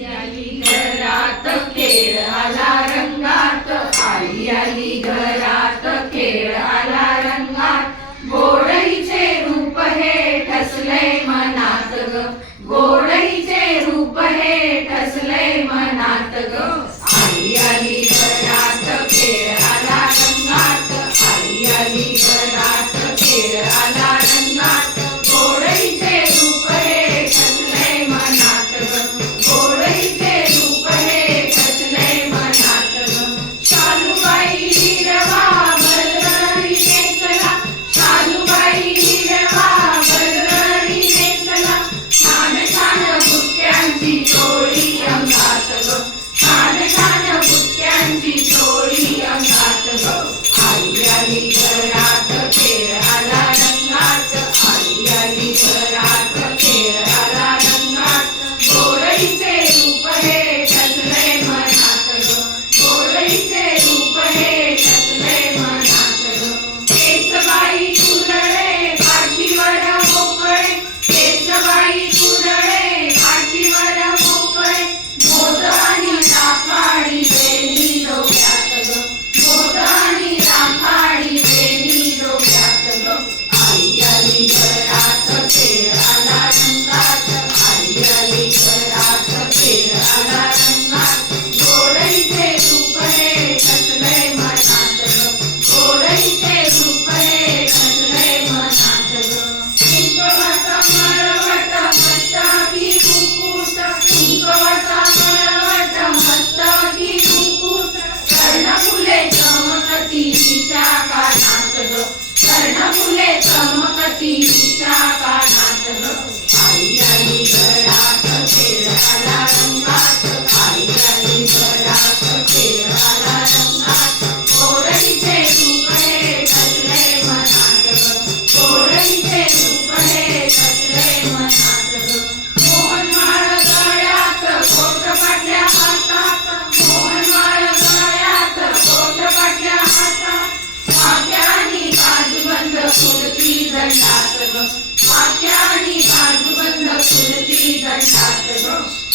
घरात आला रंगात. आई आली खेळ आला रंगात. गोडईचे रूप हे ठसले मनात ग. गोडईचे रूप हे ठसले मनात ग. आई आली కారణాంతలో కర్ణములే తమ కతి కారణాంతలో वाक्यानी बाजूबंद फुलती दंडात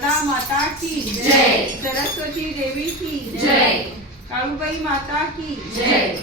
शारदा माता की जय। सरस्वती देवी की जय। काळूबाई माता की जय।